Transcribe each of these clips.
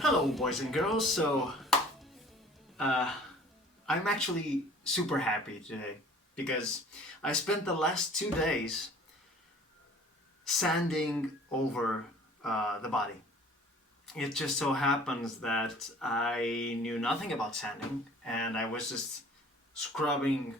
Hello, boys and girls. I'm actually super happy today because I spent the last 2 days sanding over the body. It just so happens that I knew nothing about sanding and I was just scrubbing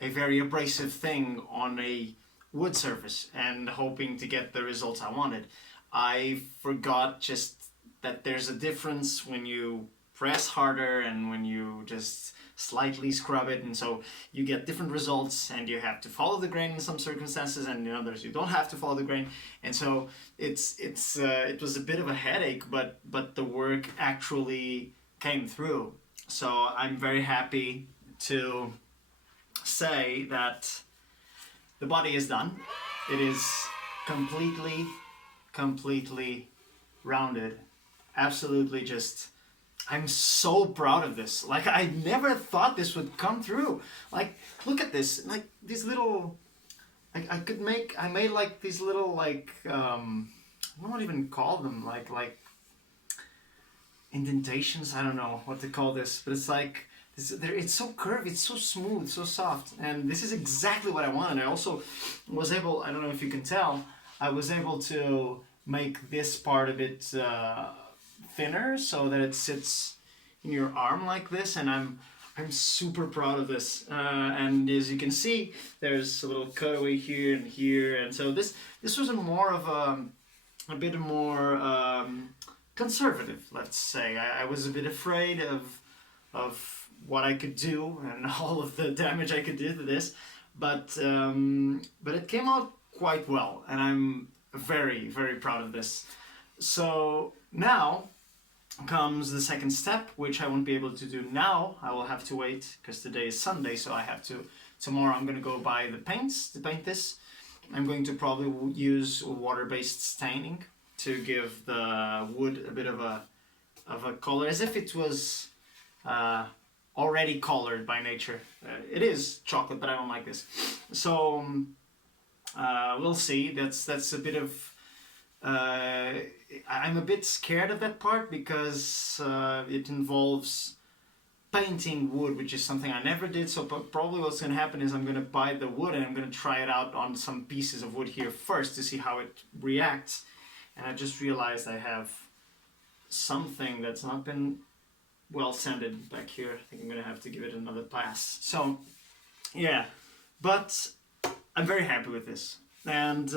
a very abrasive thing on a wood surface and hoping to get the results I wanted. I forgot just that there's a difference when you press harder and when you just slightly scrub it, and so you get different results and you have to follow the grain in some circumstances, and in others you don't have to follow the grain, and so it was a bit of a headache, but the work actually came through. So I'm very happy to say that the body is done. It is completely rounded. Absolutely, just I'm so proud of this. Like, I never thought this would come through. Like, look at this. Like, these little, I made like these little, like, I don't even call them, like indentations. I don't know what to call this, but it's like, it's so curved, it's so smooth, so soft. And this is exactly what I wanted. I also was able, I don't know if you can tell, I was able to make this part of it thinner so that it sits in your arm like this, and I'm super proud of this. And as you can see, there's a little cutaway here and here, and so this was more of a bit more conservative, let's say. I was a bit afraid of what I could do and all of the damage I could do to this, but it came out quite well, and I'm very proud of this. So now comes the second step, which I won't be able to do now. I will have to wait because today is Sunday, so I have to, tomorrow I'm going to go buy the paints to paint this. I'm going to probably use water-based staining to give the wood a bit of a color, as if it was already colored by nature. It is chocolate, but I don't like this. So we'll see. That's a bit of I'm a bit scared of that part because it involves painting wood, which is something I never did. So probably what's going to happen is I'm going to buy the wood and I'm going to try it out on some pieces of wood here first to see how it reacts. And I just realized I have something that's not been well sanded back here. I think I'm going to have to give it another pass. So yeah, but I'm very happy with this. And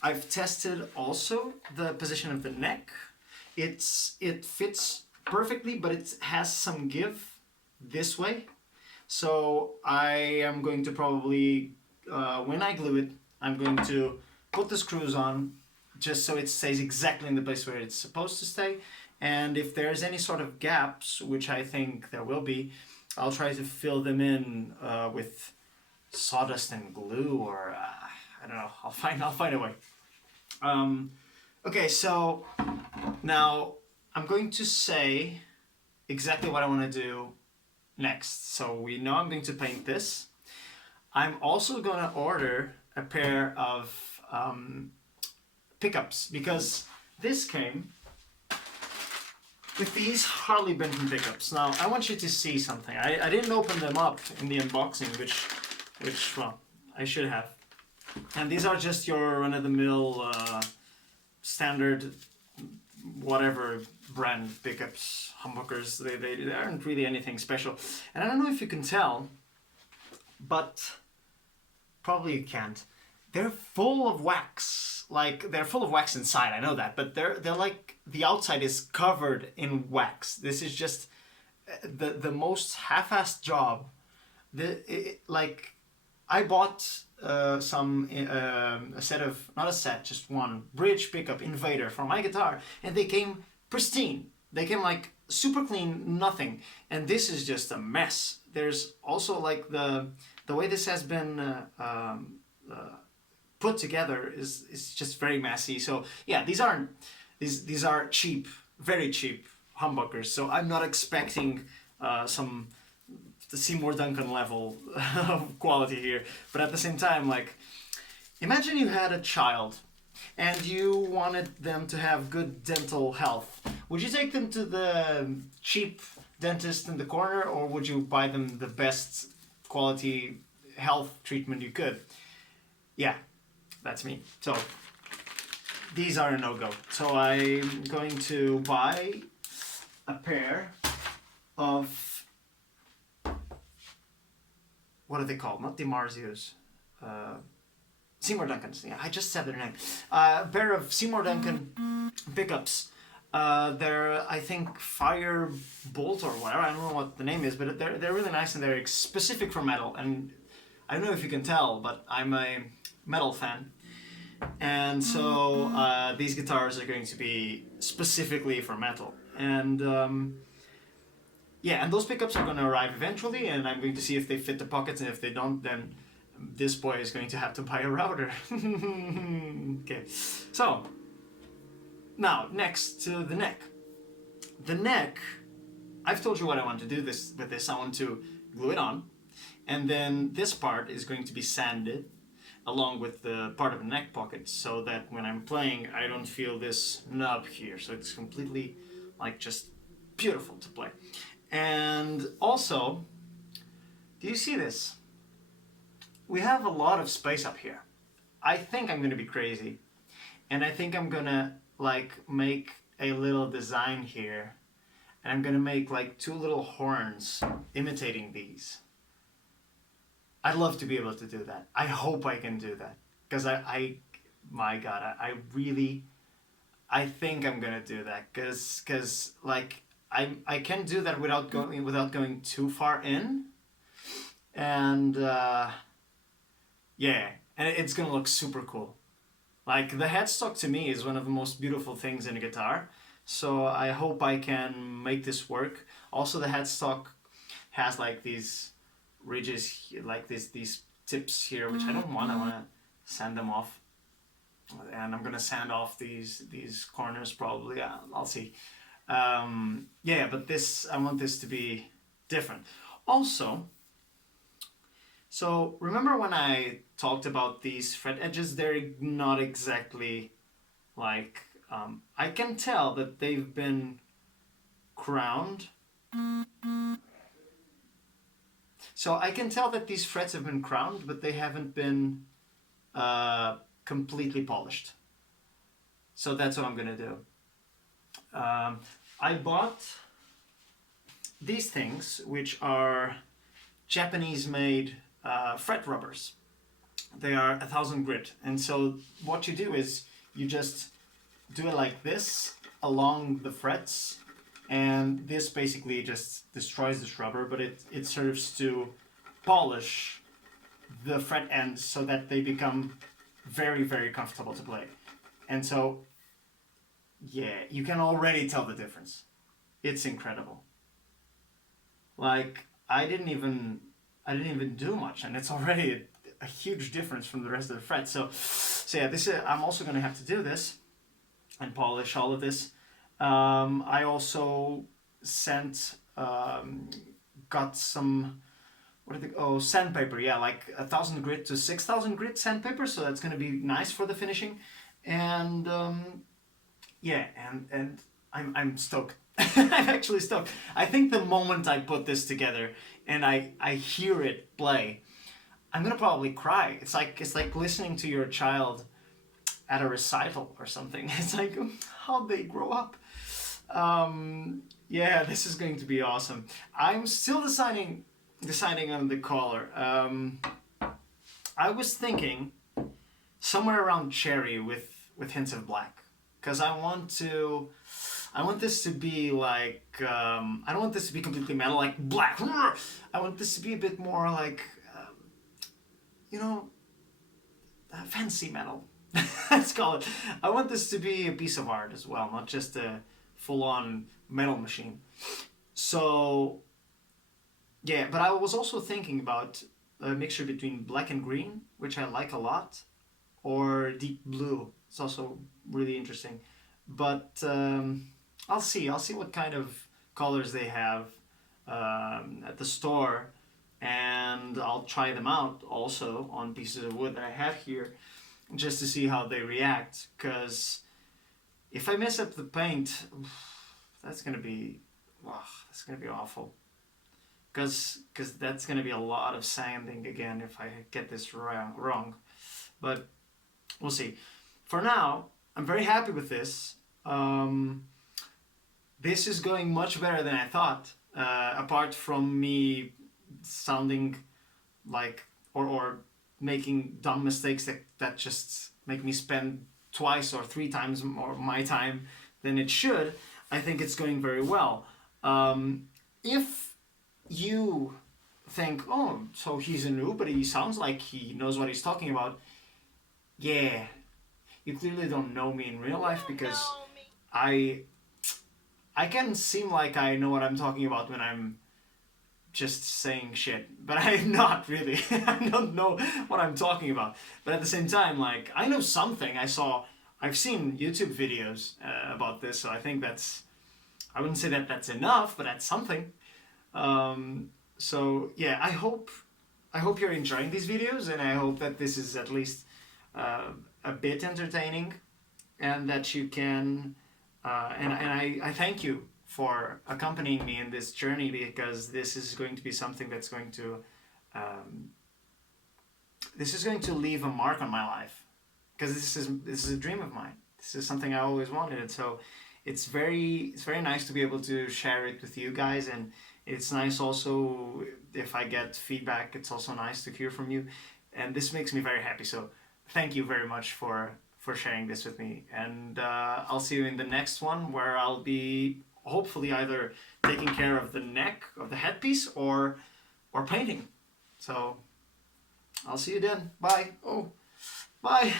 I've tested also the position of the neck. It fits perfectly, but it has some give this way. So I am going to probably, when I glue it, I'm going to put the screws on just so it stays exactly in the place where it's supposed to stay. And if there's any sort of gaps, which I think there will be, I'll try to fill them in with sawdust and glue, or I don't know. I'll find a way. Okay, so now I'm going to say exactly what I want to do next. So we know I'm going to paint this. I'm also going to order a pair of pickups, because this came with these Harley Benton pickups. Now I want you to see something. I didn't open them up in the unboxing, which well, I should have. And these are just your run-of-the-mill standard whatever brand pickups, humbuckers. They aren't really anything special. And I don't know if you can tell, but probably you can't. They're full of wax. Like, they're full of wax inside, I know that, but they're like, the outside is covered in wax. This is just the most half-assed job. Like, I bought a set of, not a set, just one bridge pickup Invader for my guitar, and they came pristine. They came like super clean, nothing. And this is just a mess. There's also like the way this has been put together is just very messy. So yeah, these aren't these are cheap, very cheap humbuckers. So I'm not expecting some the Seymour Duncan level of quality here. But at the same time, like, imagine you had a child and you wanted them to have good dental health. Would you take them to the cheap dentist in the corner, or would you buy them the best quality health treatment you could? Yeah, that's me. So these are a no-go. So I'm going to buy a pair of, what are they called? Not DiMarzios. Seymour Duncans. Yeah, I just said their name. A pair of Seymour Duncan pickups. They're, I think, Fire Bolt or whatever. I don't know what the name is, but they're really nice and they're specific for metal. And I don't know if you can tell, but I'm a metal fan. And so these guitars are going to be specifically for metal. And yeah, and those pickups are going to arrive eventually, and I'm going to see if they fit the pockets, and if they don't, then this boy is going to have to buy a router. Okay, so now next to the neck. The neck, I've told you what I want to do with this. I want to glue it on, and then this part is going to be sanded along with the part of the neck pocket, so that when I'm playing, I don't feel this nub here. So it's completely, like, just beautiful to play. And also, do you see this? We have a lot of space up here. I think I'm gonna be crazy, and I think I'm gonna like make a little design here, and I'm gonna make like 2 little horns imitating these. I'd love to be able to do that. I hope I can do that, because my God, I really, I think I'm gonna do that, because like I can do that without going too far in, and yeah, and it's gonna look super cool. Like, the headstock to me is one of the most beautiful things in a guitar, so I hope I can make this work. Also, the headstock has like these ridges, like these tips here, which I don't want. I want to sand them off, and I'm gonna sand off these corners probably. I'll see. Yeah, but I want this to be different. Also, so remember when I talked about these fret edges? They're not exactly like, I can tell that they've been crowned. So I can tell that these frets have been crowned, but they haven't been completely polished. So that's what I'm gonna do. I bought these things, which are Japanese-made fret rubbers. They are 1000 grit, and so what you do is you just do it like this along the frets, and this basically just destroys this rubber, but it serves to polish the fret ends so that they become very, very comfortable to play. And so, yeah, you can already tell the difference. It's incredible. Like, I didn't even do much, and it's already a huge difference from the rest of the frets. So yeah, I'm also going to have to do this and polish all of this. I also got some, sandpaper. Yeah, like 1000 grit to 6000 grit sandpaper. So that's going to be nice for the finishing. And yeah, and I'm stoked. I'm actually stoked. I think the moment I put this together and I hear it play, I'm gonna probably cry. It's like listening to your child at a recital or something. It's like, how they grow up. Yeah, this is going to be awesome. I'm still deciding on the color. I was thinking somewhere around cherry with hints of black, because I want this to be like, I don't want this to be completely metal, like black. I want this to be a bit more like, fancy metal. Let's call it. I want this to be a piece of art as well, not just a full-on metal machine. So, yeah, but I was also thinking about a mixture between black and green, which I like a lot, or deep blue. It's also really interesting. but I'll see. I'll see what kind of colors they have at the store, and I'll try them out also on pieces of wood that I have here, just to see how they react. Because if I mess up the paint, that's gonna be, wow, that's gonna be awful. Because that's gonna be a lot of sanding again if I get this wrong. But we'll see. For now, I'm very happy with this. This is going much better than I thought. Apart from me sounding like or making dumb mistakes that just make me spend twice or three times more my time than it should, I think it's going very well. If you think, oh, so he's a noob, but he sounds like he knows what he's talking about, yeah, you clearly don't know me in real life, because I I can seem like I know what I'm talking about when I'm just saying shit, but I'm not really. I don't know what I'm talking about. But at the same time, like, I know something. I've seen YouTube videos about this, so I think I wouldn't say that that's enough, but that's something. So yeah, I hope you're enjoying these videos, and I hope that this is at least a bit entertaining, and that you can, I thank you for accompanying me in this journey, because this is going to be something that's going to, this is going to leave a mark on my life, because this is a dream of mine. This is something I always wanted, and so it's very nice to be able to share it with you guys, and it's nice also if I get feedback. It's also nice to hear from you, and this makes me very happy. So thank you very much for sharing this with me, and I'll see you in the next one, where I'll be hopefully either taking care of the neck of the headpiece or painting. So I'll see you then. Bye. Oh, bye.